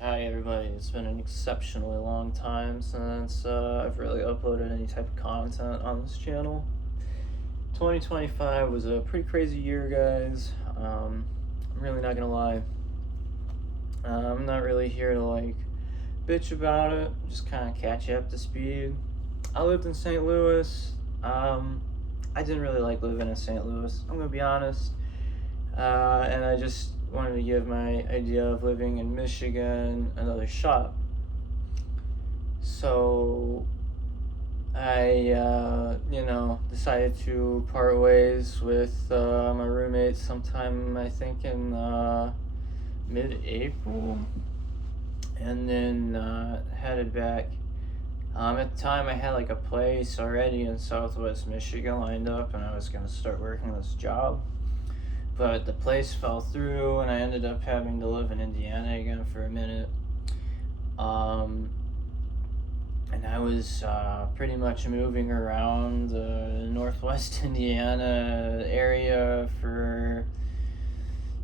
Hi everybody, it's been an exceptionally long time since I've really uploaded any type of content on this channel. 2025 was a pretty crazy year, guys. I'm really not gonna lie. I'm not really here to bitch about it, just kind of catch you up to speed. I lived in St. Louis. I didn't really like living in St. Louis, I'm gonna be honest. And I just wanted to give my idea of living in Michigan another shot. So I decided to part ways with my roommate sometime, I think, in mid-April, and then headed back. At the time, I had like a place already in Southwest Michigan lined up, and I was gonna start working this job. But the place fell through, and I ended up having to live in Indiana again for a minute. And I was pretty much moving around the Northwest Indiana area for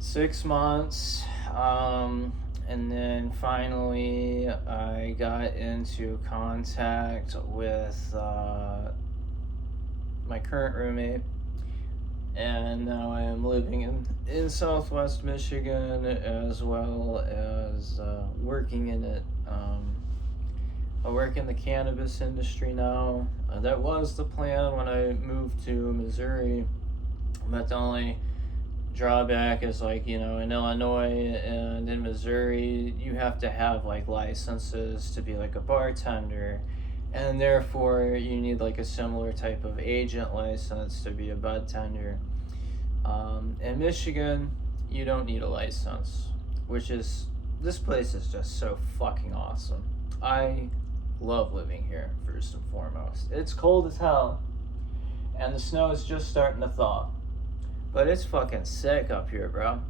6 months. And then finally, I got into contact with my current roommate, and now I am living in Southwest Michigan as well as working in it. I work in the cannabis industry now. That was the plan when I moved to Missouri, but the only drawback is in Illinois and in Missouri you have to have licenses to be like a bartender, and therefore you need like a similar type of agent license to be a bud tender. In Michigan, you don't need a license, which is, this place is just so fucking awesome. I love living here, first and foremost. It's cold as hell, and the snow is just starting to thaw, but it's fucking sick up here, bro.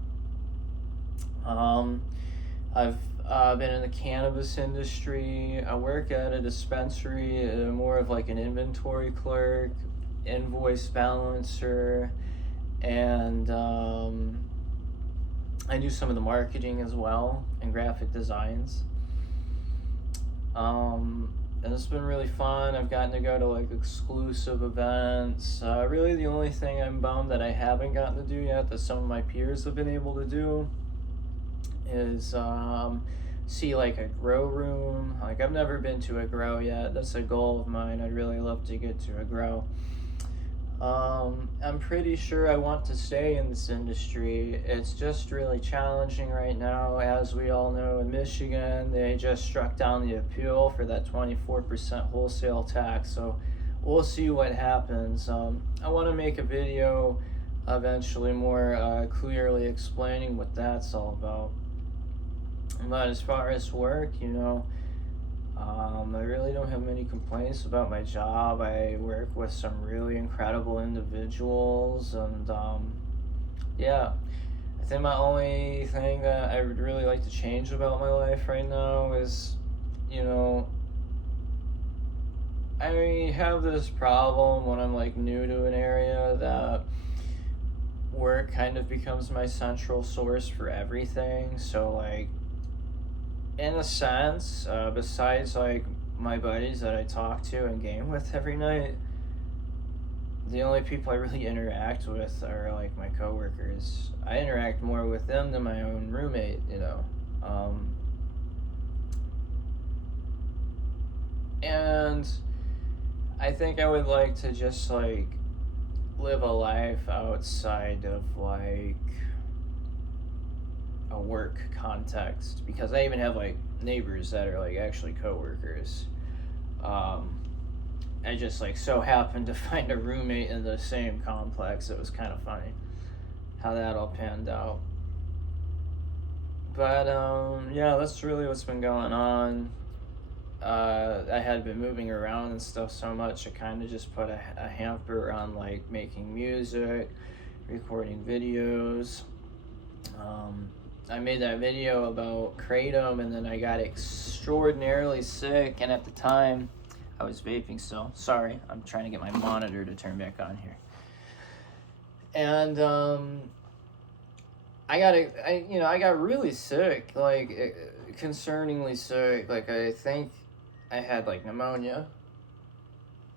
I've been in the cannabis industry. I work at a dispensary, more of like an inventory clerk, invoice balancer, and I do some of the marketing as well and graphic designs. And it's been really fun. I've gotten to go to like exclusive events. Really, the only thing I'm bummed that I haven't gotten to do yet that some of my peers have been able to do is see like a grow room. Like, I've never been to a grow yet. That's a goal of mine. I'd really love to get to a grow. I'm pretty sure I want to stay in this industry. It's just really challenging right now. As we all know, in Michigan, they just struck down the appeal for that 24% wholesale tax. So we'll see what happens. I want to make a video eventually more clearly explaining what that's all about. But as far as work, I really don't have many complaints about my job. I work with some really incredible individuals, and yeah, I think my only thing that I would really like to change about my life right now is, I have this problem when I'm like new to an area that work kind of becomes my central source for everything. So like, in a sense, besides like my buddies that I talk to and game with every night, the only people I really interact with are like my coworkers. I interact more with them than my own roommate. And I think I would like to just like live a life outside of like a work context, because I even have like neighbors that are like actually coworkers. I just like so happened to find a roommate in the same complex. It was kind of funny how that all panned out. But yeah, that's really what's been going on. I had been moving around and stuff so much, I kind of just put a hamper on like making music, recording videos. I made that video about Kratom, and then I got extraordinarily sick, and at the time I was vaping still. Sorry, I'm trying to get my monitor to turn back on here. And I got really sick, like concerningly sick. Like, I think I had, like, pneumonia.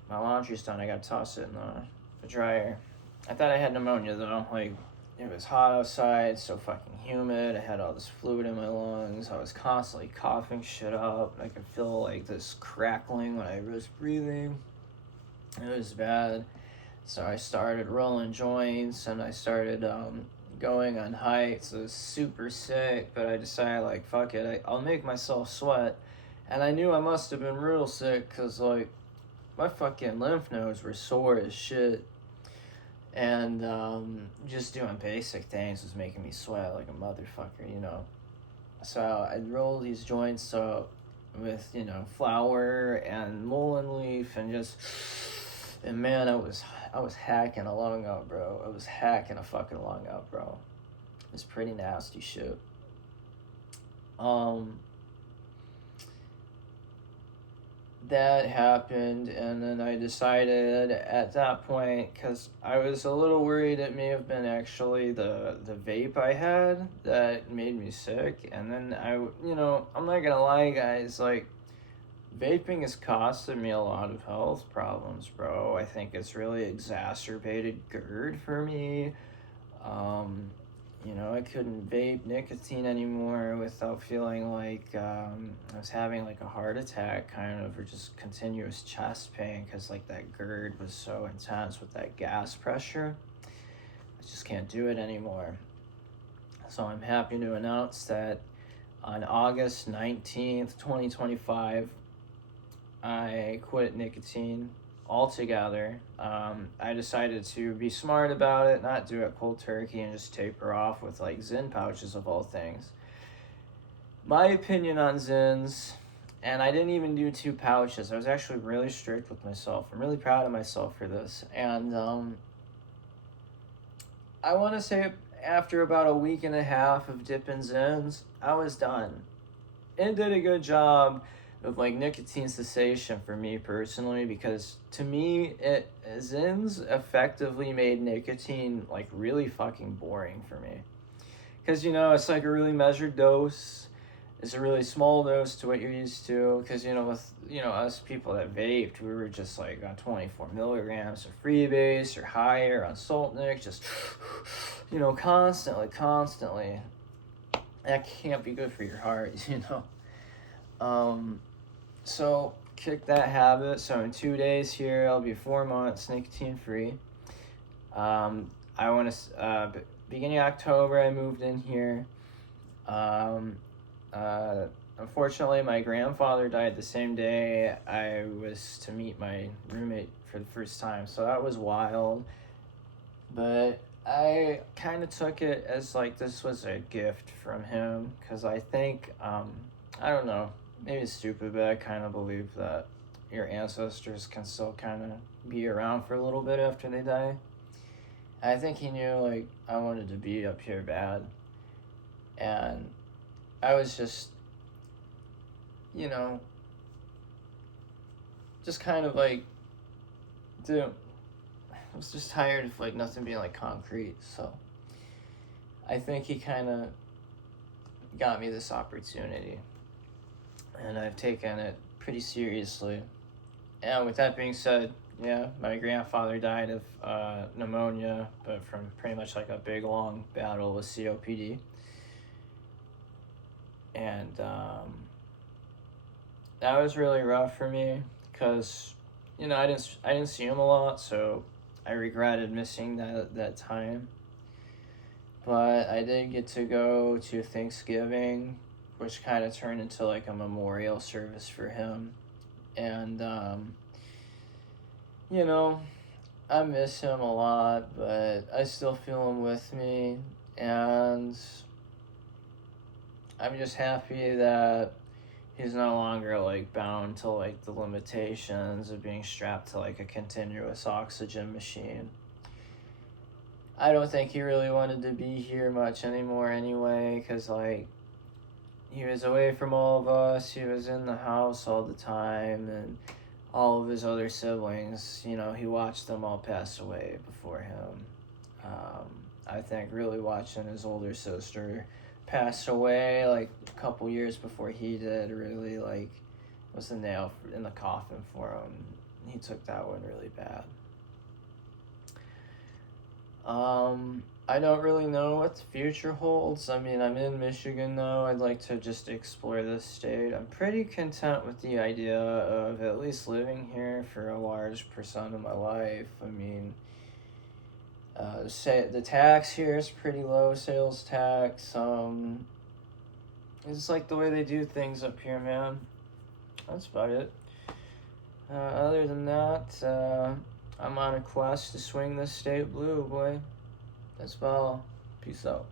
My laundry's done. I gotta toss it in the dryer. I thought I had pneumonia, though. Like, it was hot outside, so fucking humid. I had all this fluid in my lungs. I was constantly coughing shit up. I could feel, like, this crackling when I was breathing. It was bad. So I started rolling joints, and I started going on hikes. I was super sick, but I decided, like, fuck it, I'll make myself sweat. And I knew I must have been real sick, because, like, my fucking lymph nodes were sore as shit. And just doing basic things was making me sweat like a motherfucker, you know. So I'd roll these joints up with, you know, flour and mullein leaf, and man, I was hacking a lung out, bro. I was hacking a fucking lung out, bro. It was pretty nasty shit. That happened, and then I decided at that point, because I was a little worried it may have been actually the vape I had that made me sick. And then I'm not gonna lie, guys, like, vaping has costed me a lot of health problems, bro. I think it's really exacerbated GERD for me. I couldn't vape nicotine anymore without feeling like I was having like a heart attack, kind of, or just continuous chest pain, because like that GERD was so intense with that gas pressure. I just can't do it anymore. So I'm happy to announce that on August 19th, 2025, I quit nicotine altogether. I decided to be smart about it, not do it cold turkey, and just taper off with like Zyn pouches of all things. My opinion on Zyns, and I didn't even do 2 pouches. I was actually really strict with myself. I'm really proud of myself for this. And I want to say after about a week and a half of dipping Zyns, I was done. It did a good job of like nicotine cessation for me personally, because to me Zyns effectively made nicotine like really fucking boring for me, because it's like a really measured dose. It's a really small dose to what you're used to, because with us people that vaped, we were just like on 24 milligrams of freebase or higher on Saltnik, just constantly. That can't be good for your heart. So kick that habit. So in 2 days here, I'll be 4 months nicotine free. I want to, beginning of October, I moved in here. Unfortunately, my grandfather died the same day I was to meet my roommate for the first time. So that was wild. But I kind of took it as like this was a gift from him, because I think, I don't know, maybe it's stupid, but I kind of believe that your ancestors can still kind of be around for a little bit after they die. I think he knew, like, I wanted to be up here bad. And I was just, just kind of like, dude, I was just tired of, like, nothing being, like, concrete. So I think he kind of got me this opportunity, and I've taken it pretty seriously. And with that being said, yeah, my grandfather died of pneumonia, but from pretty much like a big long battle with COPD. And that was really rough for me, because I didn't see him a lot, so I regretted missing that time. But I did get to go to Thanksgiving, which kind of turned into like a memorial service for him. And, I miss him a lot, but I still feel him with me. And I'm just happy that he's no longer like bound to like the limitations of being strapped to like a continuous oxygen machine. I don't think he really wanted to be here much anymore anyway, because like he was away from all of us. He was in the house all the time, and all of his other siblings, he watched them all pass away before him. I think really watching his older sister passed away like a couple years before he did, really like was the nail in the coffin for him. He took that one really bad. I don't really know what the future holds. I mean, I'm in Michigan now. I'd like to just explore this state. I'm pretty content with the idea of at least living here for a large percent of my life. I mean, say the tax here is pretty low, sales tax. It's like the way they do things up here, man. That's about it. Other than that, I'm on a quest to swing this state blue, boy. That's all. Peace out.